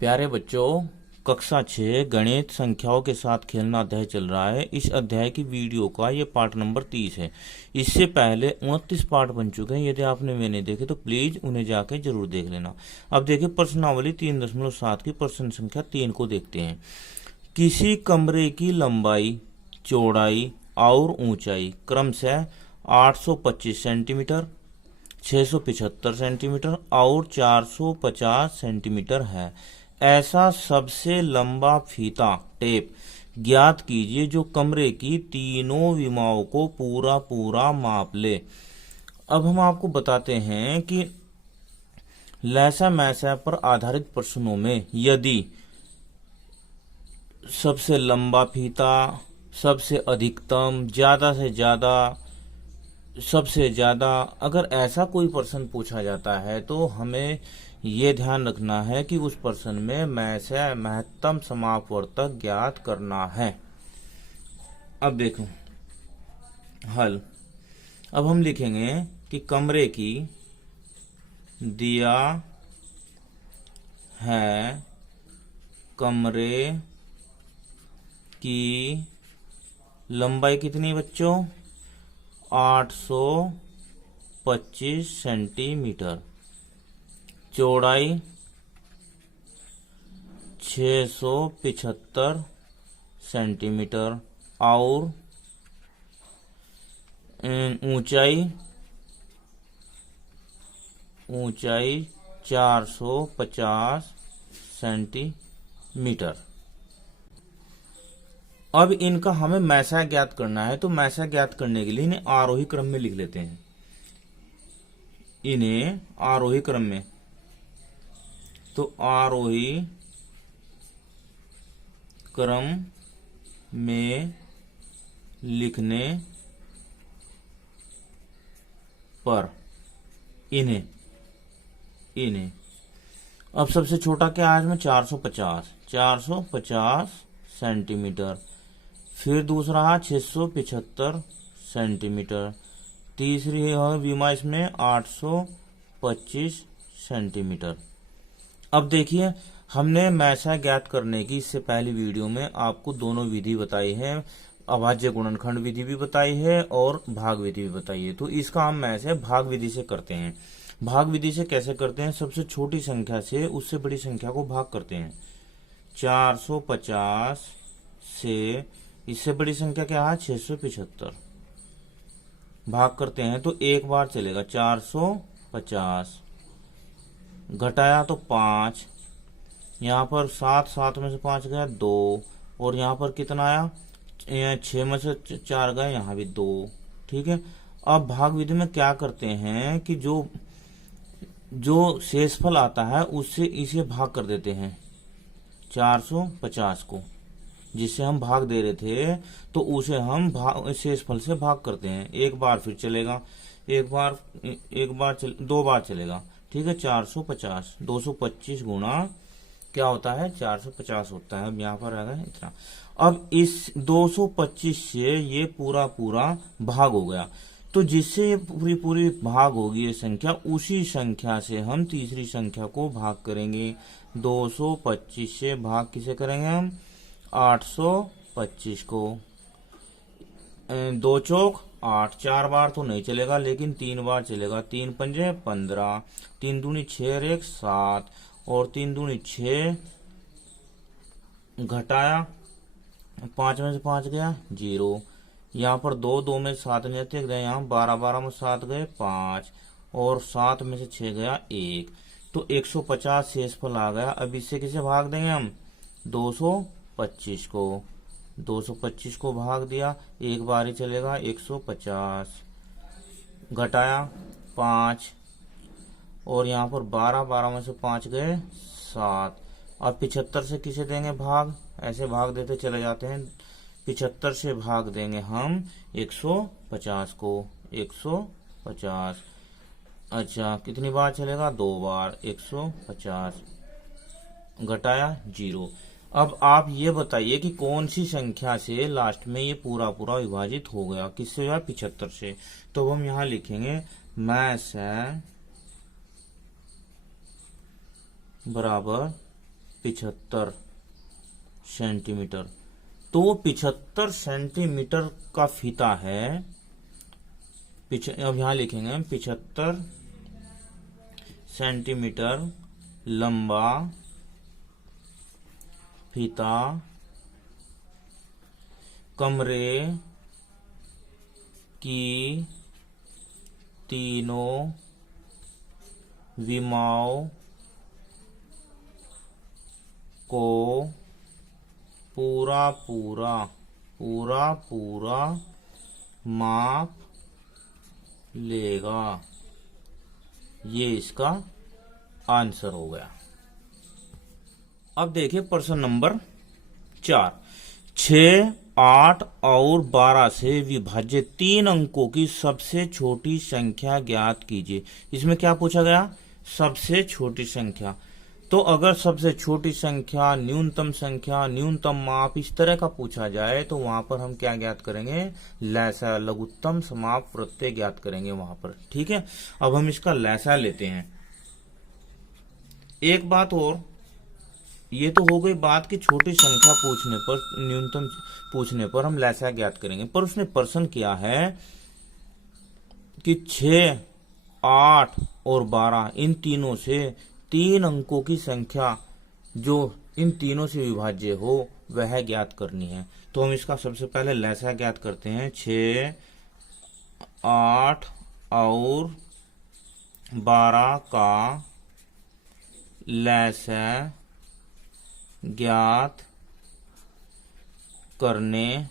प्यारे बच्चों, कक्षा 6 गणित संख्याओं के साथ खेलना अध्याय चल रहा है। इस अध्याय की वीडियो का ये पार्ट नंबर 30 है। इससे पहले 29 पार्ट बन चुके हैं। यदि आपने वे नहीं देखे तो प्लीज उन्हें जाके जरूर देख लेना। अब देखिए प्रश्नावली 3.7 की प्रश्न संख्या 3 को देखते हैं। किसी कमरे की लंबाई, चौड़ाई और ऊंचाई क्रमशः 825 सेंटीमीटर, 675 सेंटीमीटर और 450 सेंटीमीटर है। ऐसा सबसे लंबा फीता टेप ज्ञात कीजिए जो कमरे की तीनों विमाओं को पूरा पूरा माप ले। अब हम आपको बताते हैं कि लैसा मैसा पर आधारित प्रश्नों में यदि सबसे लंबा फीता, सबसे अधिकतम, ज्यादा से ज्यादा, सबसे ज्यादा, अगर ऐसा कोई प्रश्न पूछा जाता है तो हमें ये ध्यान रखना है कि उस प्रश्न में मैसे महत्तम समापवर्तक ज्ञात करना है। अब देखो हल। अब हम लिखेंगे कि कमरे की दिया है कमरे की लंबाई कितनी बच्चों? 825 सेंटीमीटर, चौड़ाई 675 सेंटीमीटर और ऊंचाई 450 सेंटीमीटर। अब इनका हमें मैसा ज्ञात करना है, तो मैसा ज्ञात करने के लिए इन्हें आरोही क्रम में लिख लेते हैं। इन्हें आरोही क्रम में, तो आरोही क्रम में लिखने पर इन्हें अब सबसे छोटा क्या है इसमें? 450 सेंटीमीटर। फिर दूसरा है 675 सेंटीमीटर। तीसरी है विमा इसमें 825 सेंटीमीटर। अब देखिए हमने मैसा ज्ञात करने की इससे पहली वीडियो में आपको दोनों विधि बताई है। अभाज्य गुणनखंड विधि भी बताई है और भाग विधि भी बताई है। तो इसका हम मैसे भाग विधि से करते हैं। भाग विधि से कैसे करते हैं? सबसे छोटी संख्या से उससे बड़ी संख्या को भाग करते हैं। 450 से इससे बड़ी संख्या क्या है? 675 भाग करते हैं तो एक बार चलेगा। 450 घटाया तो 5, यहाँ पर 7 में से 5 गया 2, और यहाँ पर कितना आया? 6 में से 4 गए, यहाँ भी 2। ठीक है। अब भाग विधि में क्या करते हैं कि जो शेषफल आता है उससे इसे भाग कर देते हैं 450 को, जिससे हम भाग दे रहे थे तो उसे हम शेषफल से भाग करते हैं। एक बार फिर चलेगा, दो बार चलेगा। ठीक है। 450 225 गुणा क्या होता है? 450 होता है। अब यहाँ पर आ गया इतना। अब इस 225 से ये पूरा भाग हो गया, तो जिससे ये पूरी भाग होगी ये संख्या, उसी संख्या से हम तीसरी संख्या को भाग करेंगे। 225 से भाग किसे करेंगे हम? 825 को। 2 चौक 8, 4 बार तो नहीं चलेगा लेकिन 3 बार चलेगा। 3 पंजे 15, 3 दूनी 6 और 1 7, और 3 दूनी 6, घटाया 5 में से 5 गया 0, यहाँ पर 2 में 7 नहीं आते गए, यहाँ 12 में 7 गए 5, और 7 में से 6 गया 1, तो 150 शेषफल आ गया। अब इससे किसे भाग देंगे हम? 225 को। 225 को भाग दिया, एक बार ही चलेगा। 150 घटाया 5, और यहाँ पर 12 में से 5 गए 7। अब 75 से किसे देंगे भाग? ऐसे भाग देते चले जाते हैं। 75 से भाग देंगे हम 150 को। 150 अच्छा कितनी बार चलेगा? 2 बार। 150 घटाया 0। अब आप ये बताइए कि कौन सी संख्या से लास्ट में ये पूरा विभाजित हो गया? किससे? 75 से। तो हम यहाँ लिखेंगे मैस है बराबर 75 सेंटीमीटर। तो 75 सेंटीमीटर का फीता है। अब यहां लिखेंगे 75 सेंटीमीटर लंबा फीता कमरे की तीनों विमाओं को पूरा पूरा माप लेगा। ये इसका आंसर हो गया। अब देखिए प्रश्न नंबर 4। 6, 8 और 12 से विभाज्य 3 अंकों की सबसे छोटी संख्या ज्ञात कीजिए। इसमें क्या पूछा गया? सबसे छोटी संख्या। तो अगर सबसे छोटी संख्या, न्यूनतम माप इस तरह का पूछा जाए तो वहां पर हम क्या ज्ञात करेंगे? लैसा, लघुत्तम समाप प्रत्यय ज्ञात करेंगे वहां पर। ठीक है, अब हम इसका लैसा लेते हैं। एक बात और, ये तो हो गई बात की छोटी संख्या पूछने पर, न्यूनतम पूछने पर हम लैसा ज्ञात करेंगे। पर उसने प्रश्न किया है कि 6, 8 और 12 इन तीनों से 3 अंकों की संख्या जो इन तीनों से विभाज्य हो वह ज्ञात करनी है। तो हम इसका सबसे पहले लैसा ज्ञात करते हैं। 6, 8 और 12 का लैसा ज्ञात करने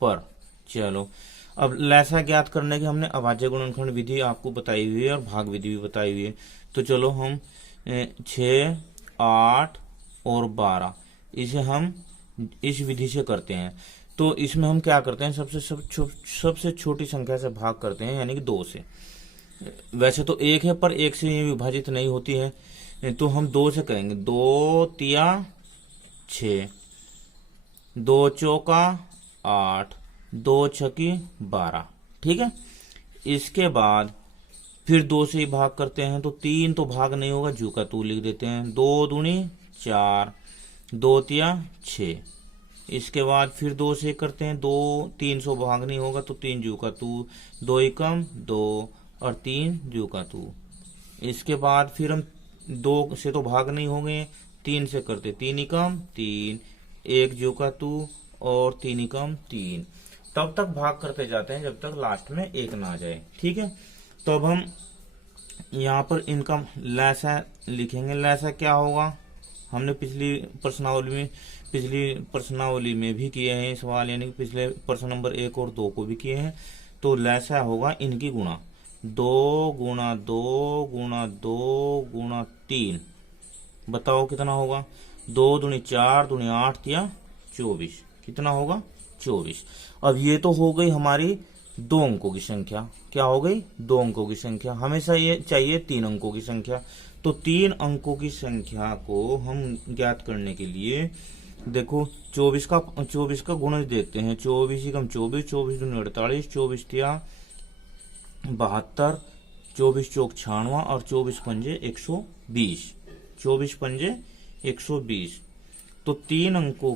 पर, चलो अब लैसा ज्ञात करने की हमने अभाज्य गुणनखंड विधि आपको बताई हुई है और भाग विधि भी बताई हुई है। तो चलो हम 6, 8 और 12 इसे हम इस विधि से करते हैं। तो इसमें हम क्या करते हैं? सबसे छोटी संख्या से भाग करते हैं, यानी कि 2 से। वैसे तो 1 है पर 1 से ये विभाजित नहीं होती है, तो हम 2 से करेंगे। 2 तिया 6, 2 चौका 8, 2 छकी 12। ठीक है, इसके बाद फिर 2 से ही भाग करते हैं, तो 3 तो भाग नहीं होगा, जू का तू लिख देते हैं। 2 दूनी 4, 2 तिया 6। इसके बाद फिर 2 से करते हैं, 2 300 भाग नहीं होगा, तो 3 जू का तू, 2 एकम 2 और 3 जू का तू। इसके बाद फिर हम 2 से तो भाग नहीं होंगे, 3 से करते 3 एकम 3, 1 जू का तू और 3 एकम 3। तब तक भाग करते जाते हैं जब तक लास्ट में 1 ना आ जाए। ठीक है, तो अब हम यहाँ पर इनका लैसा लिखेंगे। लैसा क्या होगा? हमने पिछली प्रश्नावली में भी किए हैं सवाल, यानी कि पिछले प्रश्न नंबर 1 और 2 को भी किए हैं। तो लैसा होगा इनकी गुणा, 2 गुणा 2 गुणा 2 गुणा 3। बताओ कितना होगा? 2 दूनी 4, दूनी 8 या 24। कितना होगा? 24। अब ये तो हो गई हमारी 2 अंकों की संख्या। क्या हो गई? 2 अंकों की संख्या। हमेशा ये चाहिए 3 अंकों की संख्या। तो 3 अंकों की संख्या को हम ज्ञात करने के लिए देखो 24 का गुणज देखते हैं। 24 एकम 24, 24 दूनी 48, 24 तिया 72, 24 चौक 96 और 24 पंजे 120। 24 पंजे 120। तो 3 अंकों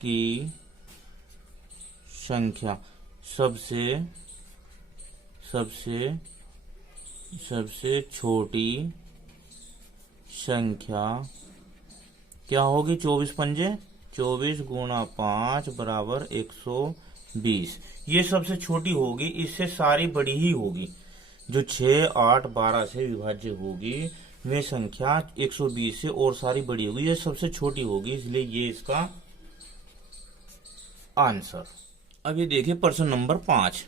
की संख्या सबसे छोटी संख्या क्या होगी? 24 पंजे 24 गुणा 5 बराबर 120। ये सबसे छोटी होगी, इससे सारी बड़ी ही होगी। जो 6, 8, 12 से विभाज्य होगी वे संख्या 120 से और सारी बड़ी होगी, ये सबसे छोटी होगी, इसलिए ये इसका आंसर। अभी देखिए प्रश्न नंबर 5।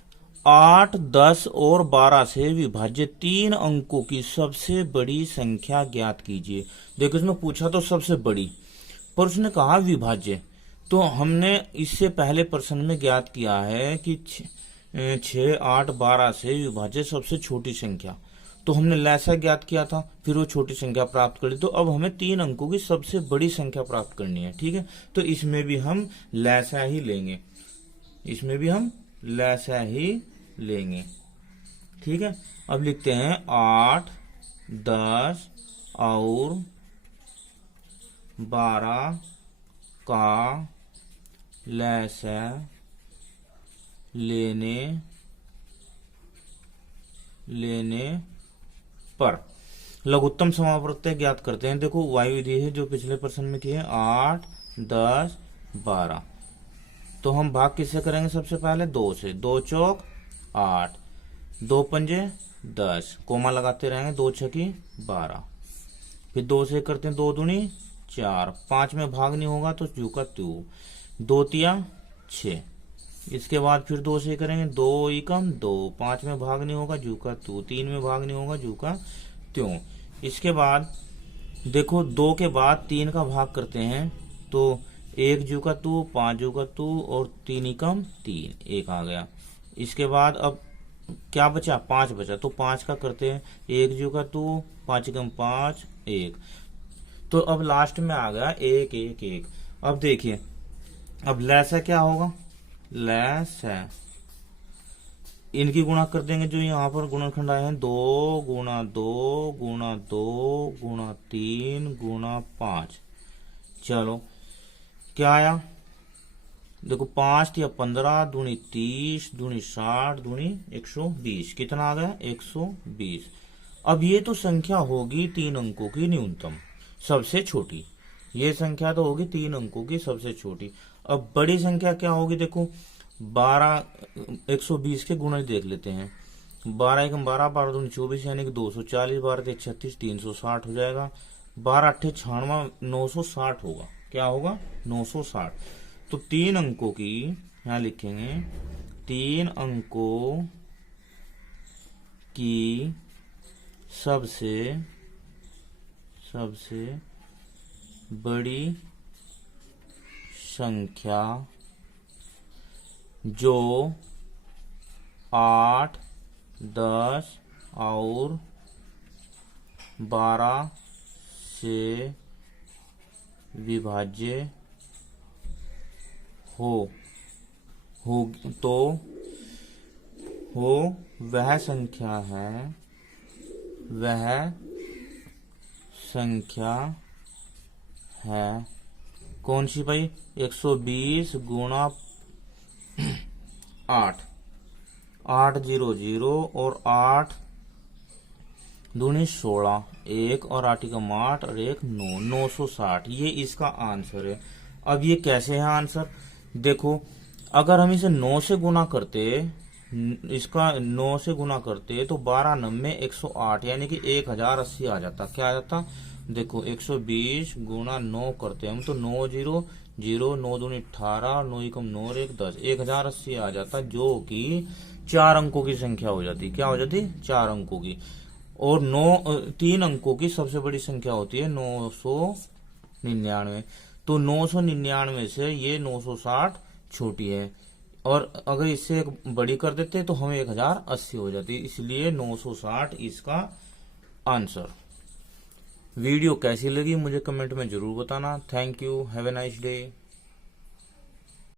8, 10 और 12 से विभाज्य 3 अंकों की सबसे बड़ी संख्या ज्ञात कीजिए। देखो इसमें पूछा तो सबसे बड़ी, पर उसने कहा विभाज्य। तो हमने इससे पहले प्रश्न में ज्ञात किया है कि 6, 8, 12 से विभाज्य सबसे छोटी संख्या। तो हमने लैसा ज्ञात किया था, फिर वो छोटी संख्या प्राप्त कर ली। तो अब हमें 3 अंकों की सबसे बड़ी संख्या प्राप्त करनी है। ठीक है, तो इसमें भी हम लैसा ही लेंगे। ठीक है, अब लिखते हैं 8, 10 और 12 का लैसा लेने पर लघुत्तम समावर्त ज्ञात करते हैं। देखो वायु विधि है जो पिछले प्रश्न में की है, 8, 10, 12। तो हम भाग किससे करेंगे? सबसे पहले 2 से। 2 चौक 8, 2 पंजे 10, कोमा लगाते रहेंगे, 2 छकी 12। फिर 2 से करते हैं 2 दूनी 4, 5 में भाग नहीं होगा तो जू का त्यों, 2 तिया 6। इसके बाद फिर 2 से करेंगे, 2 एकम 2, 5 में भाग नहीं होगा जू का त्यों, 3 में भाग नहीं होगा जू का त्यों। इसके बाद देखो 2 के बाद 3 का भाग करते हैं तो 1 जू का तू, 5 जू का तू और 3 एकम 3, 1 आ गया। इसके बाद अब क्या बचा? 5 बचा, तो 5 का करते हैं 1 जू का तू, 5 एकम 5, 1। तो अब लास्ट में आ गया 1, 1, 1। अब देखिए अब लैसा क्या होगा? लैसा इनकी गुणा कर देंगे, जो यहाँ पर गुणनखंड आए हैं, 2 गुणा 2 गुणा 2 गुणा 3 गुणा 5। चलो क्या आया? देखो 5 या 15 दूनी 30 दूनी 60 दूनी 120, कितना आ गया? 120। अब ये तो संख्या होगी 3 अंकों की न्यूनतम, सबसे छोटी। ये संख्या तो होगी 3 अंकों की सबसे छोटी। अब बड़ी संख्या क्या होगी? देखो 12, 120 के गुणा देख लेते हैं। 12 एकम 12, 12 दूनी 24 यानी कि 240, 12 ते 36, 360 हो जाएगा। 12 अट्ठे 96, 960 होगा। क्या होगा? 960। तो 3 अंकों की यहां लिखेंगे, 3 अंकों की सबसे बड़ी संख्या जो 8, 10 और 12 से विभाज्य हो तो वह संख्या है कौन सी भाई? 120 गुणा 8, 800 और 8 दूनी 16, 1 और 8 एकम 8 और 1 9, 960। ये इसका आंसर है। अब ये कैसे है आंसर? देखो अगर हम इसे 9 से गुना करते, इसका 9 से गुना करते तो 12 9 108 यानी कि 1080 आ जाता। क्या आ जाता? देखो 120 गुणा 9 करते हम तो 9 0 0, 9 दूनी 18, 9 एकम 9 और 1 10, 1080 आ जाता, जो कि 4 अंकों की संख्या हो जाती। क्या हो जाती? 4 अंकों की। और 3 अंकों की सबसे बड़ी संख्या होती है 999। तो 999 से ये 960 छोटी है, और अगर इससे बड़ी कर देते तो हमें 1080 हो जाती, इसलिए 960 इसका आंसर। वीडियो कैसी लगी मुझे कमेंट में जरूर बताना। Thank you, have a nice day.